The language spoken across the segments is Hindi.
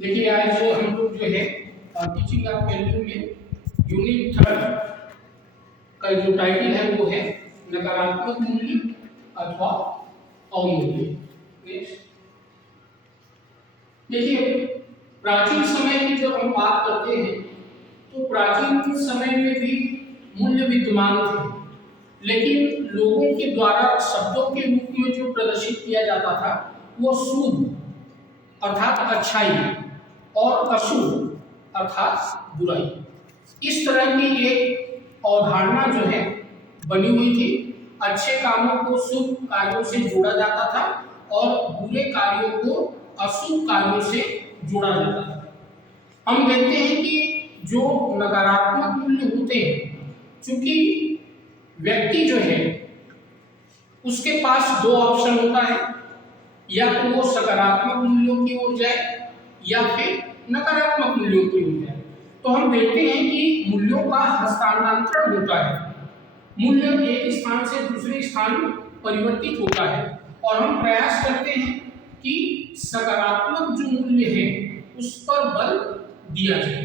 देखिए आज जो हम लोग जो है टीचिंग ऑफ वैल्यू में यूनिट 3 का जो टाइटल है वो है नकारात्मक मूल्य अथवा अवमूल्य। देखिए प्राचीन समय की जब हम बात करते हैं तो प्राचीन समय में भी मूल्य विद्यमान थे, लेकिन लोगों के द्वारा शब्दों के रूप में जो प्रदर्शित किया जाता था वो शुभ अर्थात अच्छाई और अशुभ अर्थात बुराई, इस तरह की एक अवधारणा जो है बनी हुई थी। अच्छे कामों को शुभ कार्यों से जोड़ा जाता था और बुरे कार्यों को अशुभ कार्यों से जोड़ा जाता था। हम देखते हैं कि जो नकारात्मक मूल्य होते हैं, चूंकि व्यक्ति जो है उसके पास दो ऑप्शन होता है, या तो वो सकारात्मक मूल्यों की ओर जाए या फिर नकारात्मक मूल्यों की ओर जाए। तो हम देखते हैं कि मूल्यों का हस्तांतरण होता है, मूल्य एक स्थान से दूसरे स्थान परिवर्तित होता है और हम प्रयास करते हैं कि सकारात्मक जो मूल्य है उस पर बल दिया जाए।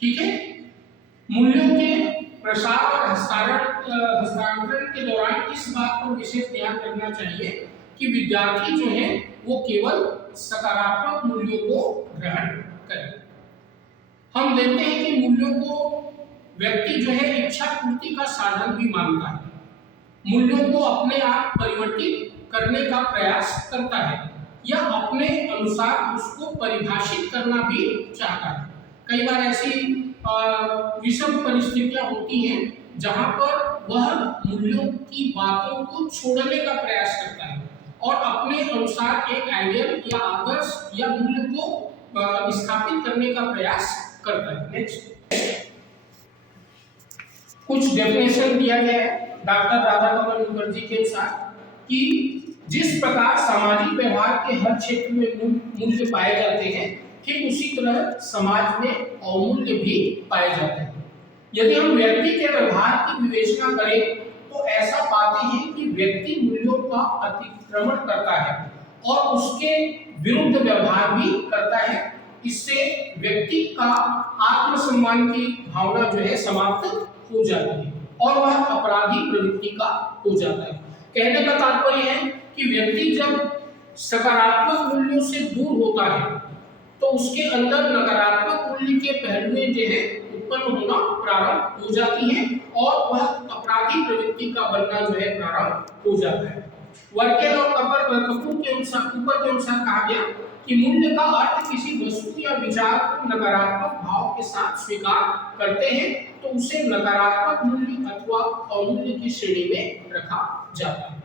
ठीक है, मूल्यों के प्रसार और हस्तांतरण के दौरान इस बात पर विशेष ध्यान रखना चाहिए कि विद्यार्थी जो है वो केवल सकारात्मक मूल्यों को ग्रहण करें। हम देखते हैं कि मूल्यों को व्यक्ति जो है इच्छा पूर्ति का साधन भी मानता है, मूल्यों को अपने आप परिवर्तित करने का प्रयास करता है या अपने अनुसार उसको परिभाषित करना भी चाहता है। कई बार ऐसी विषम परिस्थितियां होती हैं जहां पर वह मूल्यों की बातों को छोड़ने का प्रयास करता है और अपने अनुसार एक आइडियल या आदर्श या मूल्य को स्थापित करने का प्रयास करता है। नेक्स्ट कुछ डेफिनेशन दिया गया है डॉक्टर राधाकमल मुखर्जी के अनुसार कि जिस प्रकार सामाजिक व्यवहार के हर क्षेत्र में मूल्य पाए जाते हैं, ठीक उसी तरह समाज में अवमूल्य भी पाए जाते हैं। यदि हम व्यक्ति के व्यवहार की विवेचना करें तो ऐसा पाते हैं कि व्यक्ति मूल्यों का अतिक्रमण करता है और उसके विरुद्ध व्यवहार भी करता है। इससे व्यक्ति का आत्मसम्मान की भावना जो है समाप्त हो जाती है और वह अपराधी प्रवृत्ति का हो जाता है। कहने का तात्पर्य है कि व्यक्ति जब सकारात्मक मूल्यों से दूर होता है तो उसके अंदर नकारात्मक मूल्य के पहलुएं जो है उत्पन्न होना प्रारंभ हो जाती हैं और वह अपराधी प्रवृत्ति का बनना जो है प्रारंभ हो जाता है। वर्केल और कपूर के अनुसार कहा गया कि मूल्य का अर्थ किसी वस्तु या विचार को नकारात्मक भाव के साथ स्वीकार करते हैं तो उसे नकारात्मक मूल्य अथवा अवमूल्य की श्रेणी में रखा जाता है।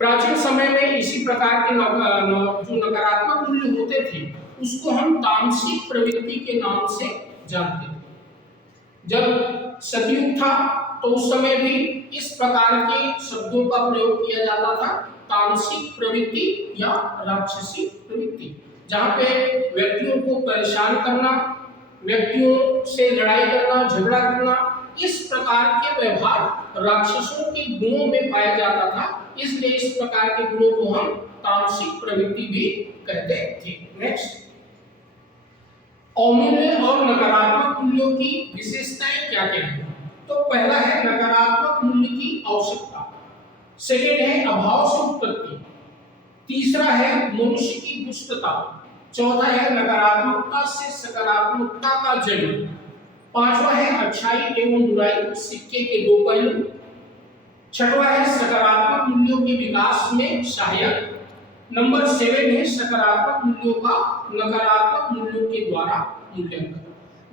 प्राचीन समय में इसी प्रकार के जो नकारात्मक मूल्य होते थे उसको हम तामसिक प्रवृत्ति के नाम से जानते थे। जब सतयुग था तो उस समय भी इस प्रकार के शब्दों का प्रयोग किया जाता था, तामसिक प्रवृत्ति या राक्षसी प्रवृत्ति, जहाँ पे व्यक्तियों को परेशान करना, व्यक्तियों से लड़ाई करना, झगड़ा करना, इस प्रकार के व्यवहार राक्षसों के गुणों में पाया जाता था। इसलिए इस प्रकार के गुणों को हम तामसिक प्रवृत्ति भी कहते थे। नेक्स्ट, अवमूल्य और नकारात्मक मूल्यों की विशेषताएं क्या क्या है? तो पहला है नकारात्मक मूल्य की आवश्यकता, सेकेंड है अभाव से उत्पत्ति, तीसरा है मनुष्य की दुष्टता, चौथा है नकारात्मकता से सकारात्मकता का जन्म, पांचवा है अच्छाई एवं बुराई सिक्के के दो पहलू, छठवां है सकारात्मक मूल्यों के विकास में सहायक, नंबर 7 है सकारात्मक मूल्यों का नकारात्मक मूल्यों के द्वारा मूल्यांकन।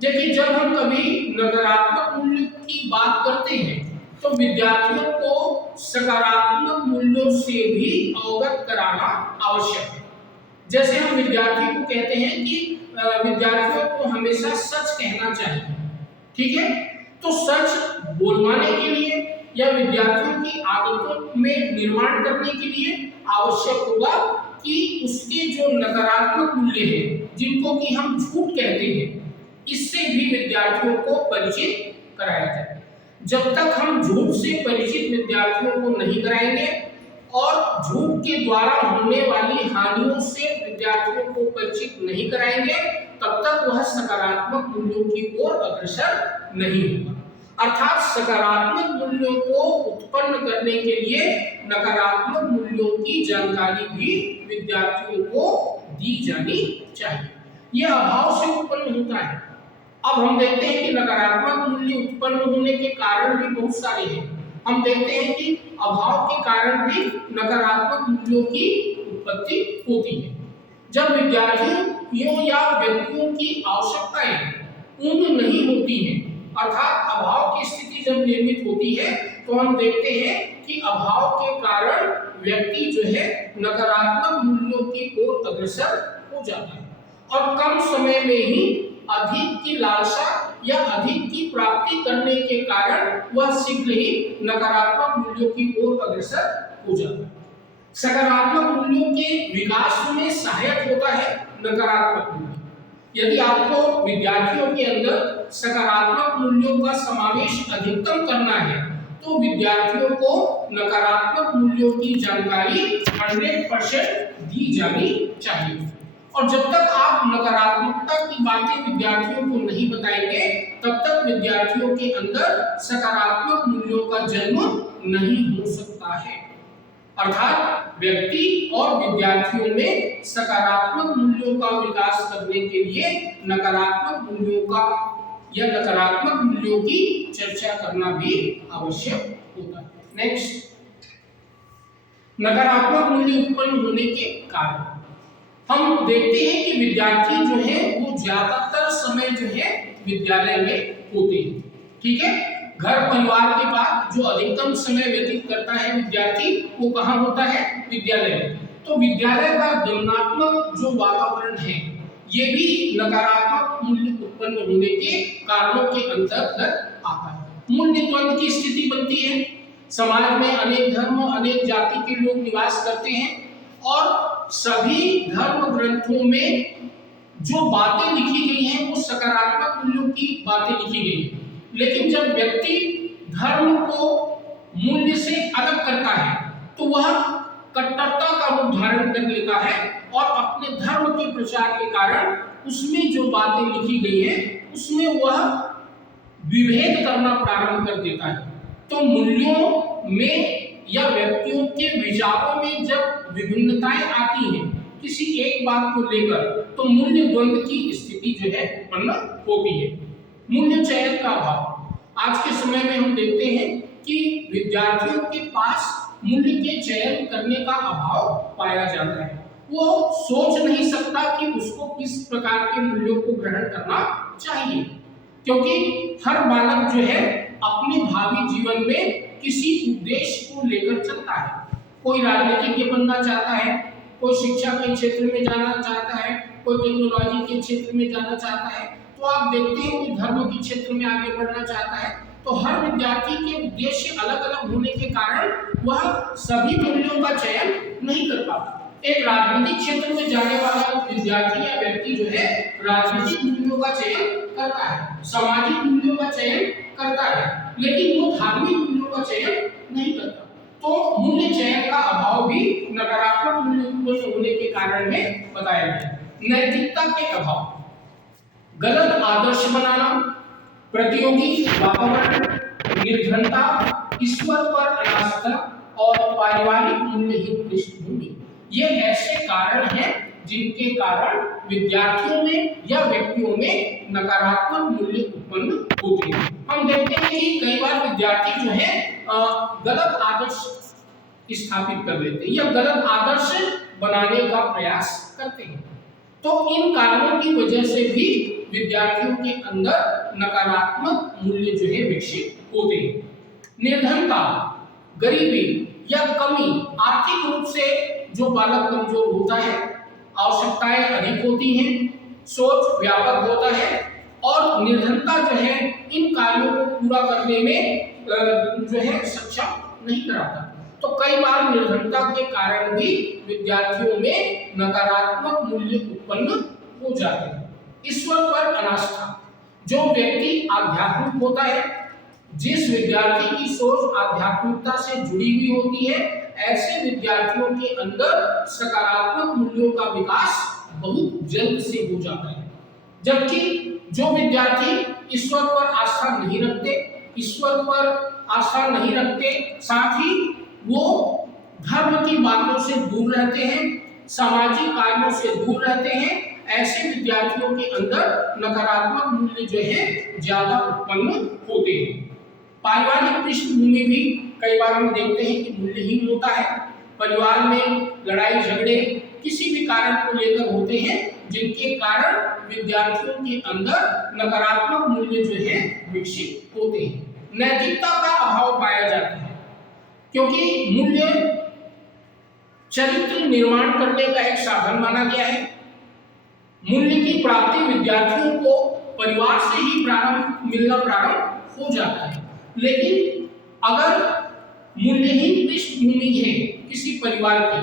देखिए जब हम कभी नकारात्मक मूल्य की बात करते हैं तो विद्यार्थियों को सकारात्मक मूल्यों से भी अवगत कराना आवश्यक है। जैसे हम विद्यार्थी को कहते हैं कि विद्यार्थियों को हमेशा सच कहना चाहिए, ठीक है, तो सच बोलवाने के लिए या विद्यार्थियों की आदतों में निर्माण करने के लिए आवश्यक होगा कि उसके जो नकारात्मक मूल्य हैं जिनको कि हम झूठ कहते हैं, इससे भी विद्यार्थियों को परिचित कराया जाए। जब तक हम झूठ से परिचित विद्यार्थियों को नहीं कराएंगे और झूठ के द्वारा होने वाली हानियों से विद्यार्थियों को परिचित नहीं कराएंगे तब तक वह सकारात्मक मूल्यों की ओर अग्रसर नहीं होगा। अर्थात सकारात्मक मूल्यों को उत्पन्न करने के लिए नकारात्मक मूल्यों की जानकारी भी विद्यार्थियों को दी जानी चाहिए। यह अभाव से उत्पन्न होता है। अब हम देखते हैं कि नकारात्मक मूल्य उत्पन्न होने के कारण भी बहुत सारे हैं। हम देखते हैं कि अभाव के कारण भी नकारात्मक मूल्यों की उत्पत्ति होती है। जब विद्यार्थियों या व्यक्तियों की आवश्यकताएं पूर्ण नहीं होती हैं, अर्थात अभाव की स्थिति जब निर्मित होती है, तो हम देखते हैं कि अभाव के कारण व्यक्ति जो है नकारात्मक मूल्यों की ओर अग्रसर हो जाता है और कम समय में ही अधिक की लालसा या अधिक की प्राप्ति करने के कारण वह शीघ्र ही नकारात्मक मूल्यों की ओर अग्रसर हो जाता है। सकारात्मक मूल्यों के विकास में सहायक होता है नकारात्मक मूल्य। यदि आपको विद्यार्थियों के अंदर सकारात्मक मूल्यों का समावेश अधिकतम करना है, तो विद्यार्थियों को नकारात्मक मूल्यों की जानकारी 100% दी जानी चाहिए। और जब तक आप नकारात्मकता की बातें विद्यार्थियों को नहीं बताएंगे, तब तक विद्यार्थियों के अंदर सकारात्मक मूल्यों का जन्म नहीं हो सकता है। अर्थात व्यक्ति और विद्यार्थियों में सकारात्मक मूल्यों का विकास करने के लिए नकारात्मक मूल्यों का या नकारात्मक मूल्यों की चर्चा करना भी आवश्यक होता है। नेक्स्ट, नकारात्मक मूल्य उत्पन्न होने के कारण हम देखते हैं कि विद्यार्थी जो है वो ज्यादातर समय जो है विद्यालय में होते हैं। ठीक है, घर परिवार के बाद जो अधिकतम समय व्यतीत करता है विद्यार्थी, वो कहाँ होता है? विद्यालय में। तो विद्यालय का तुलनात्मक जो वातावरण है, ये भी नकारात्मक मूल्य उत्पन्न होने के कारणों के अंतर्गत आता है। मूल्य द्वंद की स्थिति बनती है। समाज में अनेक धर्म, अनेक जाति के लोग निवास करते हैं और सभी धर्म ग्रंथों में जो बातें लिखी गई हैं वो सकारात्मक मूल्यों की बातें लिखी गई हैं। लेकिन जब व्यक्ति धर्म को मूल्य से अलग करता है, तो वह कट्टरता का रूप धारण कर लेता है और अपने धर्म के प्रचार के कारण उसमें जो बातें लिखी गई हैं उसमें वह विभेद करना प्रारंभ कर देता है। तो मूल्यों में या व्यक्तियों के विचारों में जब विभिन्नताएं आती हैं किसी एक बात को लेकर, तो मूल्य द्वंद की स्थिति जो है उत्पन्न होती है। मूल्य चयन का अभाव। आज के समय में हम देखते हैं कि विद्यार्थियों के पास मूल्य के चयन करने का अभाव पाया जाता है। वो सोच नहीं सकता कि उसको किस प्रकार के मूल्यों को ग्रहण करना चाहिए, क्योंकि हर बालक जो है अपने भावी जीवन में किसी उद्देश्य को लेकर चलता है। कोई राजनीतिज्ञ बनना चाहता है, कोई शिक्षा के क्षेत्र में जाना चाहता है, कोई टेक्नोलॉजी के क्षेत्र में जाना चाहता है। तो आप देखते हैं कि धर्म के क्षेत्र में आगे बढ़ना चाहता है। तो हर विद्यार्थी के उद्देश्य अलग अलग होने के कारण वह सभी मूल्यों का चयन नहीं कर पाता। एक राजनीतिक क्षेत्र में जाने वाला विद्यार्थी या व्यक्ति जो है राजनीतिक मूल्यों का चयन करता है, सामाजिक मूल्यों का चयन करता है, लेकिन वो धार्मिक मूल्यों का चयन नहीं करता। तो मूल्य चयन का अभाव भी नकारात्मक मूल्य उत्पन्न होने के कारण में बताया गया। नैतिकता के अभाव, गलत आदर्श बनाना, प्रतियोगी वातावरण, निर्धनता, ईश्वर पर अनास्था और पारिवारिक मूल्यहीन पृष्ठभूमि, ये ऐसे कारण हैं जिनके कारण विद्यार्थियों में या व्यक्तियों में नकारात्मक मूल्य उत्पन्न होते हैं। हम देखते हैं कि कई बार विद्यार्थी जो है गलत आदर्श स्थापित कर लेते हैं या गलत आदर्श बनाने का प्रयास करते हैं। तो इन कारणों की वजह से भी विद्यार्थियों के अंदर नकारात्मक मूल्य जो है विकसित होते हैं। निर्धनता, गरीबी या कमी, आर्थिक रूप से जो बालक कमजोर होता है, आवश्यकताएं अधिक होती हैं, सोच व्यापक होता है और निर्धनता जो है इन कार्यों को पूरा करने में जो है सक्षम नहीं कराता। तो कई बार निर्धनता के कारण भी विद्यार्थियों में नकारात्मक मूल्य उत्पन्न हो जाते हैं। ईश्वर पर अनास्था, जो व्यक्ति आध्यात्मिक होता है, जिस विद्यार्थी की सोच आध्यात्मिकता से जुड़ी हुई होती है, ऐसे विद्यार्थियों के अंदर सकारात्मक मूल्यों का विकास बहुत जल्द से हो जाता है। जबकि जो विद्यार्थी ईश्वर पर आस्था नहीं रखते, ईश्वर पर आस्था नहीं रखते, साथ ही वो धर्म की बातों से दूर रहते हैं, सामाजिक कार्यों से दूर रहते हैं, ऐसे विद्यार्थियों के अंदर नकारात्मक मूल्य जो है ज्यादा उत्पन्न होते हैं। पारिवारिक पृष्ठभूमि भी कई बार हम देखते हैं कि मूल्यहीन होता है। परिवार में लड़ाई झगड़े किसी भी कारण को लेकर होते हैं, जिनके कारण विद्यार्थियों के अंदर नकारात्मक मूल्य जो है विकसित होते हैं। नैतिकता का अभाव पाया जाता है, क्योंकि मूल्य चरित्र निर्माण करने का एक साधन माना गया है। मूल्य की प्राप्ति विद्यार्थियों को परिवार से ही मिलना प्रारंभ हो जाता है। लेकिन अगर मूल्यहीन पृष्ठभूमि है किसी परिवार की,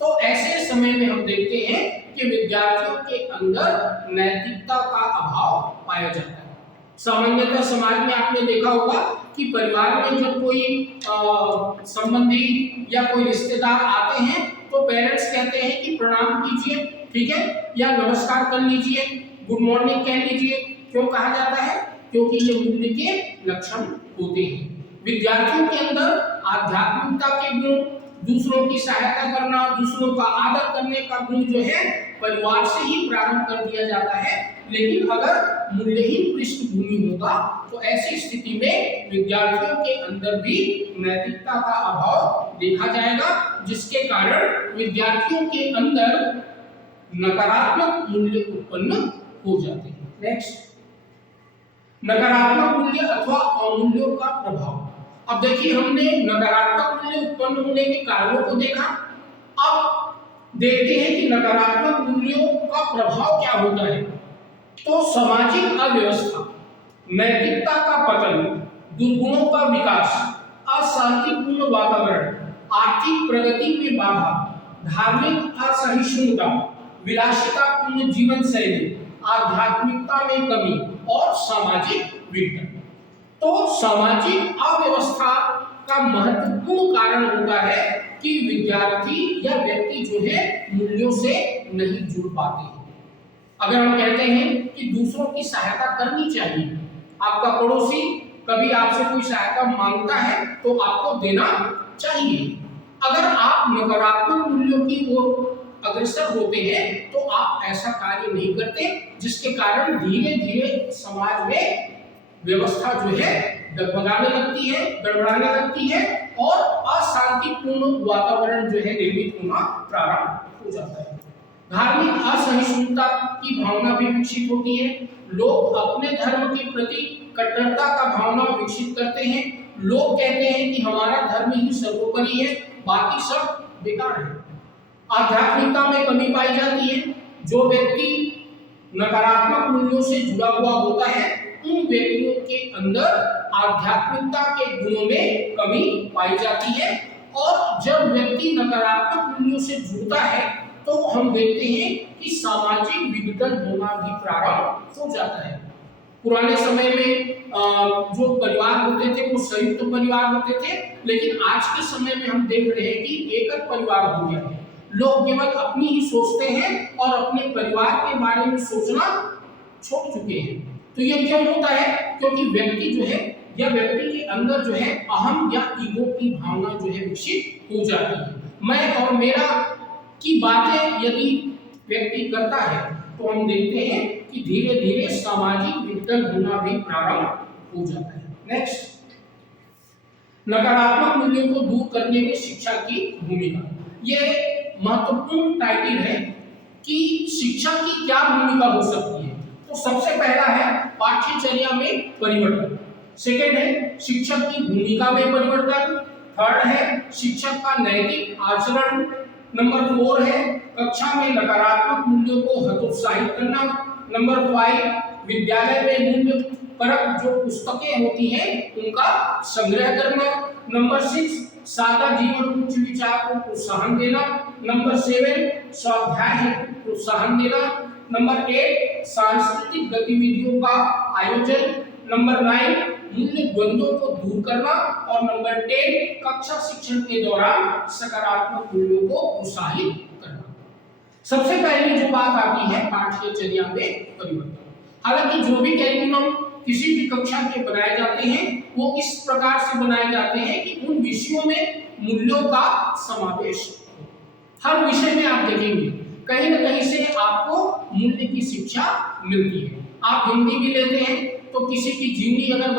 तो ऐसे समय में हम देखते हैं कि विद्यार्थियों के अंदर नैतिकता का अभाव पाया जाता है। सामान्यतः समाज में आपने देखा होगा कि परिवार में जब कोई संबंधी या कोई रिश्तेदार आते हैं तो पेरेंट्स कहते हैं कि प्रणाम कीजिए, ठीक है, या नमस्कार कर लीजिए, गुड मॉर्निंग कह लीजिए। क्यों कहा जाता है? क्योंकि ये मूल्य के लक्षण होते हैं। विद्यार्थियों के अंदर आध्यात्मिकता के गुण, दूसरों की सहायता करना, दूसरों का आदर करने का गुण जो है परिवार से ही प्रारंभ कर दिया जाता है। लेकिन अगर मूल्यहीन पृष्ठभूमि होगा तो ऐसी स्थिति में विद्यार्थियों के अंदर भी नैतिकता का अभाव देखा जाएगा, जिसके कारण विद्यार्थियों के अंदर नकारात्मक मूल्य उत्पन्न हो जाते हैं। नेक्स्ट, नकारात्मक मूल्य अथवा अमूल्यों का प्रभाव। अब देखिए, हमने नकारात्मक मूल्य उत्पन्न होने के कारणों को देखा। अब देखते हैं कि नकारात्मक मूल्यों का प्रभाव क्या होता है। तो सामाजिक अव्यवस्था, नैतिकता का पतन, दुर्गुणों का विकास, अशांतिपूर्ण वातावरण, आर्थिक प्रगति में बाधा, धार्मिक असहिष्णुता, विलासितापूर्ण जीवन शैली, आध्यात्मिकता में कमी और सामाजिक विघटन। तो सामाजिक अव्यवस्था का महत्वपूर्ण कारण होता है कि विद्यार्थी या व्यक्ति जो है मूल्यों से नहीं जुड़ पाते हैं। अगर हम कहते हैं कि दूसरों की सहायता करनी चाहिए, आपका पड़ोसी कभी आपसे कोई सहायता मांगता है तो आपको देना चाहिए। अगर आप नकारात्मक मूल्यों की ओर अग्रसर होते हैं तो आप ऐसा कार्य नहीं करते, जिसके कारण धीरे धीरे समाज में व्यवस्था जो है डगमगाने लगती है, गड़बड़ाने लगती है और अशांतिपूर्ण वातावरण जो है निर्मित होना प्रारंभ हो जाता है। धार्मिक असहिष्णुता की भावना भी विकसित होती है। लोग अपने धर्म के प्रति कट्टरता का भावना विकसित करते हैं। लोग कहते हैं कि हमारा धर्म ही सर्वोपरि है, बाकी सब बेकार है। आध्यात्मिकता में कमी पाई जाती है। जो व्यक्ति नकारात्मक मूल्यों से जुड़ा हुआ होता है, उन व्यक्तियों के अंदर आध्यात्मिकता के गुणों में कमी पाई जाती है। और जब व्यक्ति नकारात्मक मूल्यों से जुड़ता है तो हम देखते हैं कि सामाजिक विघटन होना भी प्रारंभ हो जाता है। पुराने समय में जो परिवार होते थे वो संयुक्त परिवार होते थे, लेकिन आज के समय में हम देख रहे हैं कि एकल परिवार हो गया है। लोग केवल अपनी ही सोचते हैं और अपने परिवार के बारे में सोचना छोड़ चुके हैं। तो ये क्यों होता है? क्योंकि व्यक्ति जो है या व्यक्ति के अंदर जो है अहम या ईगो की भावना जो है विकसित हो जाती है। मैं और मेरा की बातें यदि व्यक्ति करता है तो हम देखते हैं कि धीरे धीरे सामाजिक विघटन होना भी प्रारंभ हो जाता है। नेक्स्ट, नकारात्मक मूल्यों को दूर करने में शिक्षा की भूमिका। ये महत्वपूर्ण टाइटल है कि शिक्षा की क्या भूमिका हो सकती है। तो सबसे पहला है पाठ्यचर्या में परिवर्तन, सेकेंड है शिक्षक की भूमिका में परिवर्तन, थर्ड है शिक्षक का नैतिक आचरण, नंबर 4 है कक्षा में नकारात्मक मूल्यों को हतोत्साहित करना, नंबर 5 विद्यालय में मूल्य परक जो पुस्तकें होती हैं उनका संग्रह करना, नंबर 6 सादा जीवन उच्च विचार को प्रोत्साहन देना, नंबर 7 स्वाध्याय हेतु प्रोत्साहन देना, नंबर 8 सांस्कृतिक गतिविधियों का आयोजन, नंबर 9 मूल्य द्वंद्वों को दूर करना और नंबर 10 कक्षा शिक्षण के दौरान सकारात्मक मूल्यों को प्रोत्साहित करना। सबसे पहली जो बात आती है पाठ्यचर्या में परिवर्तन। हालांकि जो भी कैरिकुलम किसी भी कक्षा के बनाए जाते हैं वो इस प्रकार से बनाए जाते हैं कि उन विषयों में मूल्यों का समावेश हो। हर विषय में आप देखेंगे कहीं न कहीं से आपको मूल्य की शिक्षा मिलती है। आप हिंदी भी लेते हैं तो किसी की जीवनी अगर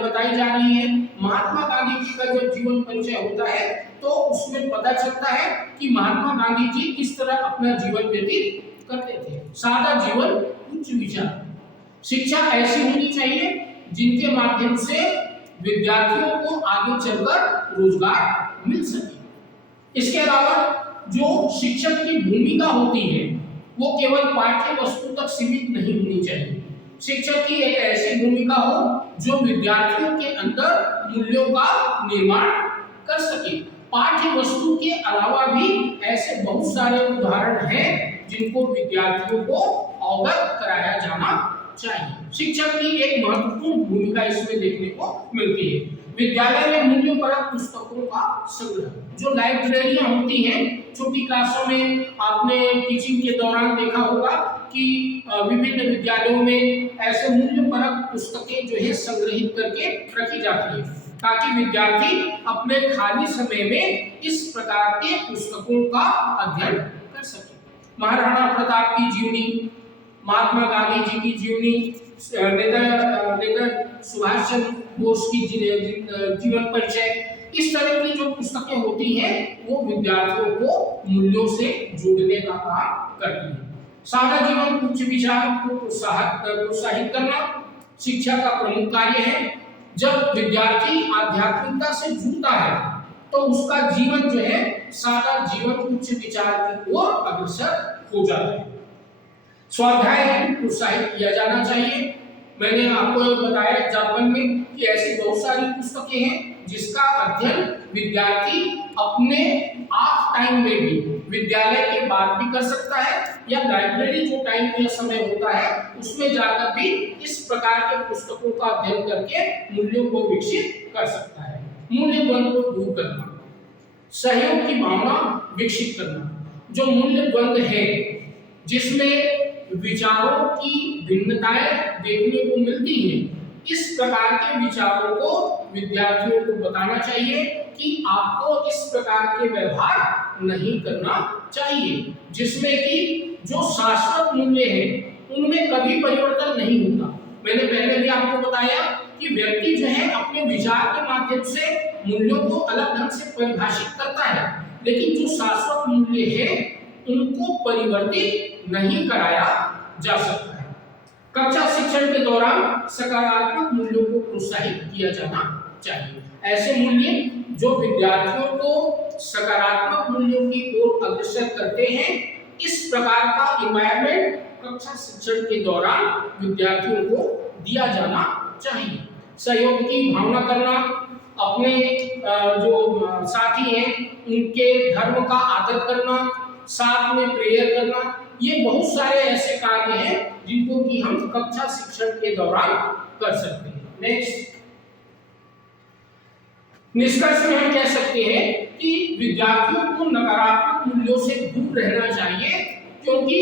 बताई जा रही है, महात्मा गांधी जी का जब जीवन परिचय होता है तो उसमें पता चलता है कि महात्मा गांधी जी किस तरह अपना जीवन व्यतीत करते थे। सादा जीवन, उच्च विचार। शिक्षा ऐसी होनी चाहिए जिनके माध्यम से विद्यार्थियों को आगे चलकर रोजगार मिल सके। इसके अलावा जो शिक्षक की भूमिका होती है वो केवल पाठ्य वस्तु तक सीमित नहीं होनी चाहिए। शिक्षक की एक ऐसी भूमिका हो जो विद्यार्थियों के अंदर मूल्यों का निर्माण कर सके। पाठ्य वस्तु के अलावा भी ऐसे बहुत सारे उदाहरण हैं जिनको विद्यार्थियों को अवगत कराया जाना चाहिए। शिक्षक की एक महत्वपूर्ण भूमिका इसमें देखने को मिलती है। विद्यालय में मूल्यपरक पुस्तकों का संग्रह, जो लाइब्रेरियां होती हैं, छोटी क्लासों में आपने टीचिंग के दौरान देखा होगा कि विभिन्न विद्यालयों में ऐसे मूल्यपरक पुस्तकें जो है संग्रहित करके रखी जाती है ताकि विद्यार्थी अपने खाली समय में इस प्रकार के पुस्तकों का अध्ययन कर सके। महाराणा प्रताप की जीवनी, महात्मा गांधी जी की जीवनी, नेता सुभाष चंद्र बोस की जीवन परिचय, इस तरह की जो पुस्तकें होती हैं वो विद्यार्थियों को मूल्यों से जोड़ने का काम करती हैं। सादा जीवन, उच्च विचार को प्रोत्साहित करना शिक्षा का प्रमुख कार्य है। जब विद्यार्थी आध्यात्मिकता से जुड़ता है तो उसका जीवन जो है सादा जीवन, उच्च विचार की ओर अग्रसर हो जाता है। स्वाध्याय को प्रोत्साहित किया जाना चाहिए। मैंने आपको बताया जापान में कि ऐसी बहुत सारी पुस्तकें हैं जिसका अध्ययन विद्यार्थी अपने ऑफ टाइम में भी, विद्यालय के बाद भी कर सकता है या लाइब्रेरी जो टाइम या समय होता है उसमें जाकर भी इस प्रकार के पुस्तकों का अध्ययन करके मूल्यों को विकसित कर सकता है। मूल्य द्वंद को दूर करना, सहयोग की भावना विकसित करना। जो मूल्य द्वंद है जिसमें विचारों की भिन्नताएं देखने को मिलती हैं, इस प्रकार के विचारों को विद्यार्थियों को बताना चाहिए कि आपको इस प्रकार के व्यवहार नहीं करना चाहिए, जिसमें कि जो शाश्वत मूल्य हैं उनमें कभी परिवर्तन नहीं होता। मैंने पहले भी आपको बताया कि व्यक्ति जो है अपने विचार के माध्यम से मूल्यों को अलग ढंग से परिभाषित करता है, लेकिन जो शाश्वत मूल्य है उनको परिवर्तित नहीं कराया जा सकता है। कक्षा शिक्षण के दौरान सकारात्मक मूल्यों को प्रोत्साहित किया जाना चाहिए। ऐसे मूल्य जो विद्यार्थियों को सकारात्मक मूल्यों की ओर अग्रसर करते हैं, इस प्रकार का एनवायरनमेंट कक्षा शिक्षण के दौरान विद्यार्थियों को दिया जाना चाहिए। सहयोग की भावना करना, अपने जो साथी हैं उनके धर्म का आदर करना, साथ में प्रेयर करना, ये बहुत सारे ऐसे कार्य हैं जिनको कि हम कक्षा शिक्षण के दौरान कर सकते हैं। नेक्स्ट, निष्कर्ष में हम कह सकते हैं कि विद्यार्थियों को नकारात्मक मूल्यों से दूर रहना चाहिए, क्योंकि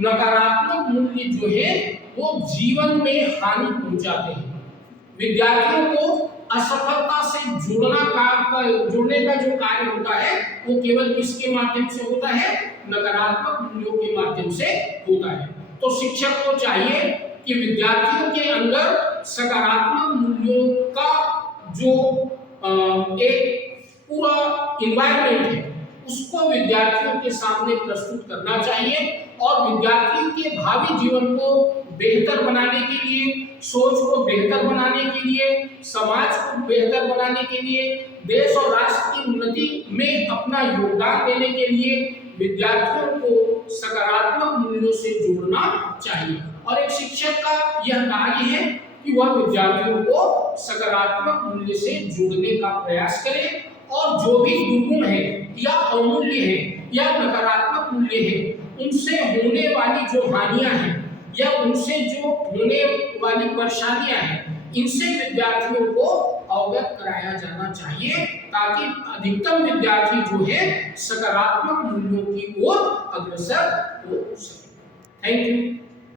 नकारात्मक मूल्य जो है वो जीवन में हानि पहुंचाते हैं। विद्यार्थियों को असफलता से जोड़ने का जो कार्य होता है वो केवल किसके माध्यम से होता है? नकारात्मक मूल्यों के माध्यम से होता है। तो शिक्षक को चाहिए कि विद्यार्थियों के अंदर सकारात्मक मूल्यों का जो एक पूरा एनवायरनमेंट है उसको विद्यार्थियों के सामने प्रस्तुत करना चाहिए और विद्यार्थियों के भावी जीवन को बेहतर बनाने के लिए, सोच को बेहतर बनाने के लिए, समाज को बेहतर बनाने के लिए, देश और राष्ट्र की उन्नति में अपना योगदान देने के लिए विद्यार्थियों को सकारात्मक मूल्यों से जोड़ना चाहिए। और एक शिक्षक का यह कार्य है कि वह विद्यार्थियों को सकारात्मक मूल्य से जोड़ने का प्रयास करे और जो भी दुर्गुण है या अमूल्य है या नकारात्मक मूल्य है उनसे होने वाली जो हानियां हैं या उनसे जो होने वाली परेशानियां हैं इनसे विद्यार्थियों को अवगत कराया जाना चाहिए, ताकि अधिकतम विद्यार्थी जो है सकारात्मक मूल्यों की ओर अग्रसर हो सके। Thank you.